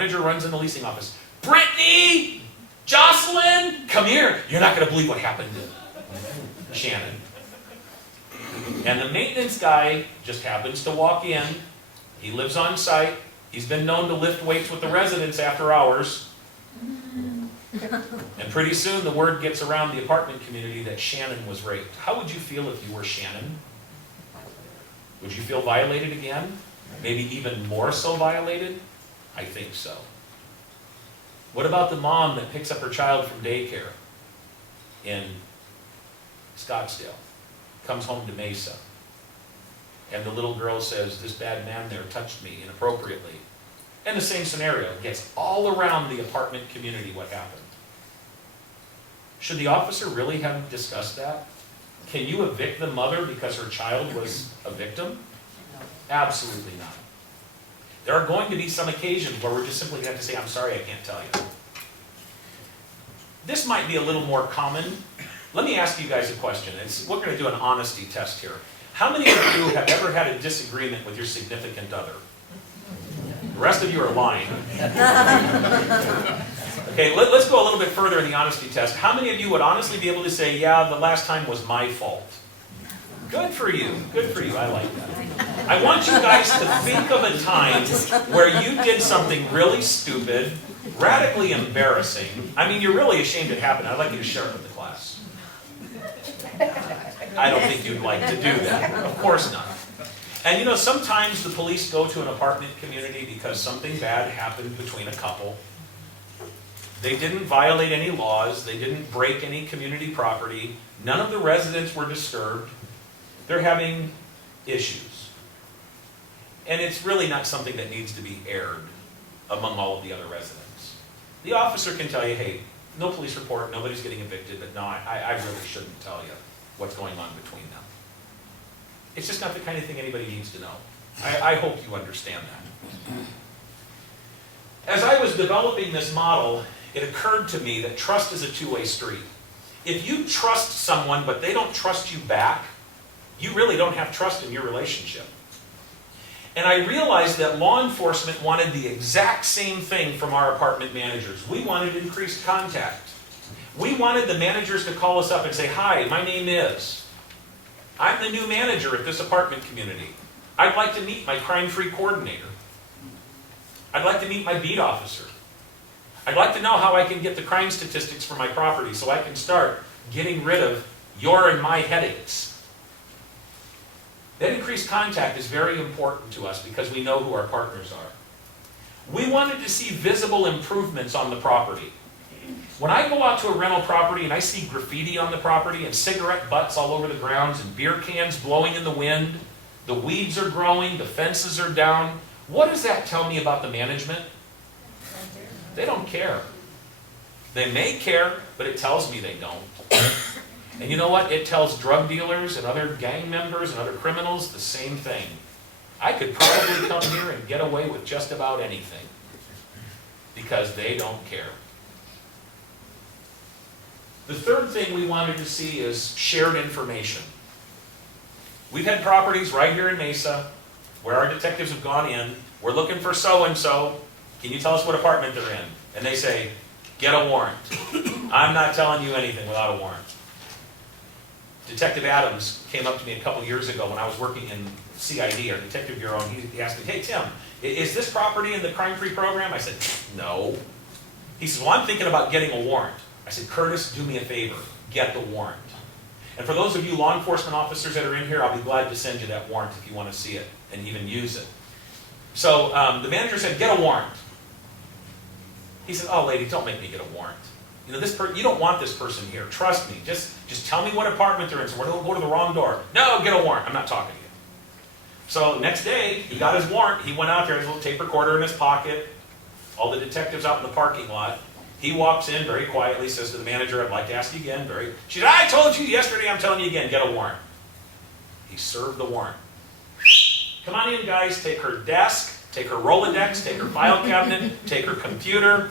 Manager runs in the leasing office. Brittany! Jocelyn! Come here! You're not going to believe what happened to Shannon. And the maintenance guy just happens to walk in. He lives on site. He's been known to lift weights with the residents after hours. And pretty soon the word gets around the apartment community that Shannon was raped. How would you feel if you were Shannon? Would you feel violated again? Maybe even more so violated? I think so. What about the mom that picks up her child from daycare in Scottsdale, comes home to Mesa, and the little girl says, this bad man there touched me inappropriately? And the same scenario gets all around the apartment community what happened. Should the officer really have discussed that? Can you evict the mother because her child was a victim? Absolutely not. There are going to be some occasions where we're just simply going to have to say, I'm sorry, I can't tell you. This might be a little more common. Let me ask you guys a question. We're going to do an honesty test here. How many of you have ever had a disagreement with your significant other? The rest of you are lying. Okay, let's go a little bit further in the honesty test. How many of you would honestly be able to say, yeah, the last time was my fault? Good for you. Good for you. I like that. I want you guys to think of a time where you did something really stupid, radically embarrassing. I mean, you're really ashamed it happened. I'd like you to share it with the class. I don't think you'd like to do that. Of course not. And you know, sometimes the police go to an apartment community because something bad happened between a couple. They didn't violate any laws. They didn't break any community property. None of the residents were disturbed. They're having issues. And it's really not something that needs to be aired among all of the other residents. The officer can tell you, hey, no police report, nobody's getting evicted, but no, I really shouldn't tell you what's going on between them. It's just not the kind of thing anybody needs to know. I hope you understand that. As I was developing this model, it occurred to me that trust is a two-way street. If you trust someone but they don't trust you back, you really don't have trust in your relationship. And I realized that law enforcement wanted the exact same thing from our apartment managers. We wanted increased contact. We wanted the managers to call us up and say, hi, my name is. I'm the new manager at this apartment community. I'd like to meet my crime-free coordinator. I'd like to meet my beat officer. I'd like to know how I can get the crime statistics for my property so I can start getting rid of your and my headaches. That increased contact is very important to us because we know who our partners are. We wanted to see visible improvements on the property. When I go out to a rental property and I see graffiti on the property and cigarette butts all over the grounds and beer cans blowing in the wind, the weeds are growing, the fences are down, what does that tell me about the management? They don't care. They may care, but it tells me they don't. And you know what? It tells drug dealers and other gang members and other criminals the same thing. I could probably come here and get away with just about anything because they don't care. The third thing we wanted to see is shared information. We've had properties right here in Mesa where our detectives have gone in. We're looking for so-and-so. Can you tell us what apartment they're in? And they say, get a warrant. I'm not telling you anything without a warrant. Detective Adams came up to me a couple years ago when I was working in CID, our detective bureau, and he asked me, hey Tim, is this property in the crime-free program? I said, no. He said, well, I'm thinking about getting a warrant. I said, Curtis, do me a favor, get the warrant. And for those of you law enforcement officers that are in here, I'll be glad to send you that warrant if you want to see it and even use it. So the manager said, get a warrant. He said, oh lady, don't make me get a warrant. You know, you don't want this person here. Trust me. Just tell me what apartment they're in so we don't go to the wrong door. No, get a warrant. I'm not talking to you. So next day, he got his warrant. He went out there, his little tape recorder in his pocket. All the detectives out in the parking lot. He walks in very quietly, says to the manager, I'd like to ask you again. She said, I told you yesterday, I'm telling you again, get a warrant. He served the warrant. Come on in, guys. Take her desk, take her Rolodex, take her file cabinet, take her computer.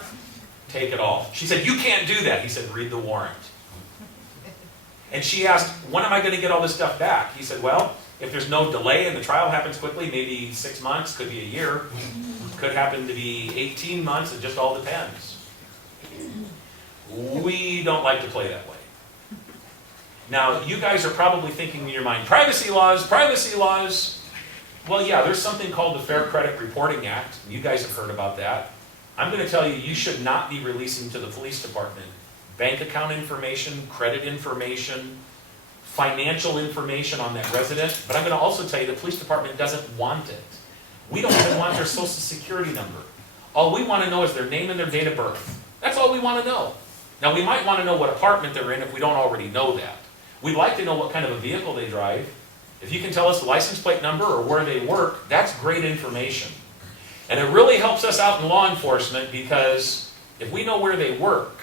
Take it all. She said, you can't do that. He said, read the warrant. And she asked, when am I going to get all this stuff back? He said, well, If there's no delay and the trial happens quickly, maybe 6 months, could be a year, could happen to be 18 months, it just all depends. We don't like to play that way. Now, you guys are probably thinking in your mind, privacy laws, privacy laws. Well, yeah, there's something called the Fair Credit Reporting Act. You guys have heard about that. I'm going to tell you, you should not be releasing to the police department bank account information, credit information, financial information on that resident. But I'm going to also tell you the police department doesn't want it. We don't even want their social security number. All we want to know is their name and their date of birth. That's all we want to know. Now, we might want to know what apartment they're in if we don't already know that. We'd like to know what kind of a vehicle they drive. If you can tell us the license plate number or where they work, that's great information. And it really helps us out in law enforcement because if we know where they work,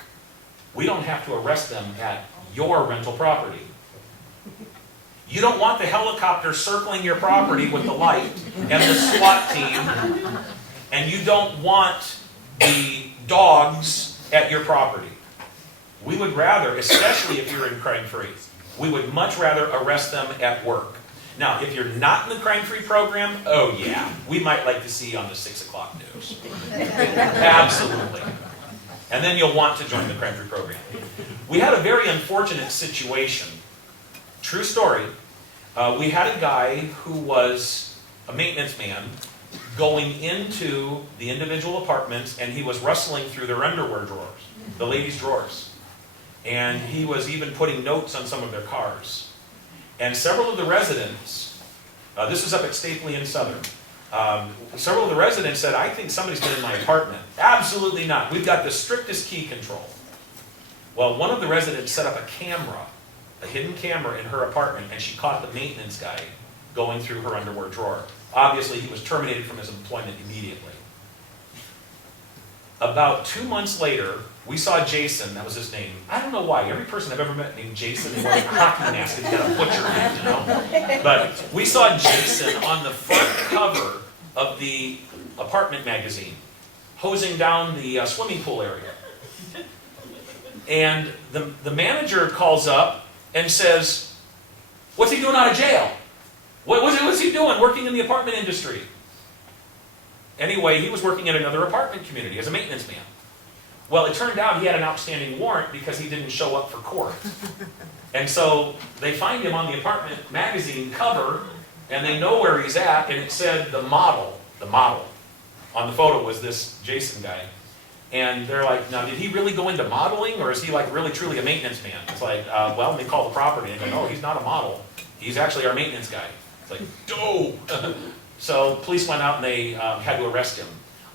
we don't have to arrest them at your rental property. You don't want the helicopter circling your property with the light and the SWAT team, and you don't want the dogs at your property. We would rather, especially if you're in crime-free, we would much rather arrest them at work. Now, if you're not in the crime-free program, oh yeah, we might like to see you on the 6 o'clock news. Absolutely. And then you'll want to join the crime-free program. We had a very unfortunate situation. True story. We had a guy who was a maintenance man going into the individual apartments, and he was rustling through their underwear drawers, the ladies' drawers. And he was even putting notes on some of their cars. And several of the residents, this was up at Stapley and Southern, several of the residents said, I think somebody's been in my apartment. Absolutely not. We've got the strictest key control. Well, one of the residents set up a camera, a hidden camera in her apartment, and she caught the maintenance guy going through her underwear drawer. Obviously, he was terminated from his employment immediately. About 2 months later, we saw Jason, that was his name. I don't know why. Every person I've ever met named Jason, they wear a hockey mask and got a butcher head, you know? But we saw Jason on the front cover of the apartment magazine, hosing down the swimming pool area. And the manager calls up and says, what's he doing out of jail? What's he doing working in the apartment industry? Anyway, he was working at another apartment community as a maintenance man. Well, it turned out he had an outstanding warrant because he didn't show up for court. And so they find him on the apartment magazine cover, and they know where he's at, and it said the model on the photo was this Jason guy. And they're like, now did he really go into modeling, or is he like really truly a maintenance man? It's like, well, and they call the property and they go, no, he's not a model. He's actually our maintenance guy. It's like, oh. So police went out and they had to arrest him.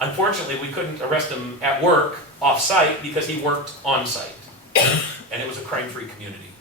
Unfortunately, we couldn't arrest him at work, off-site, because he worked on-site. And it was a crime-free community.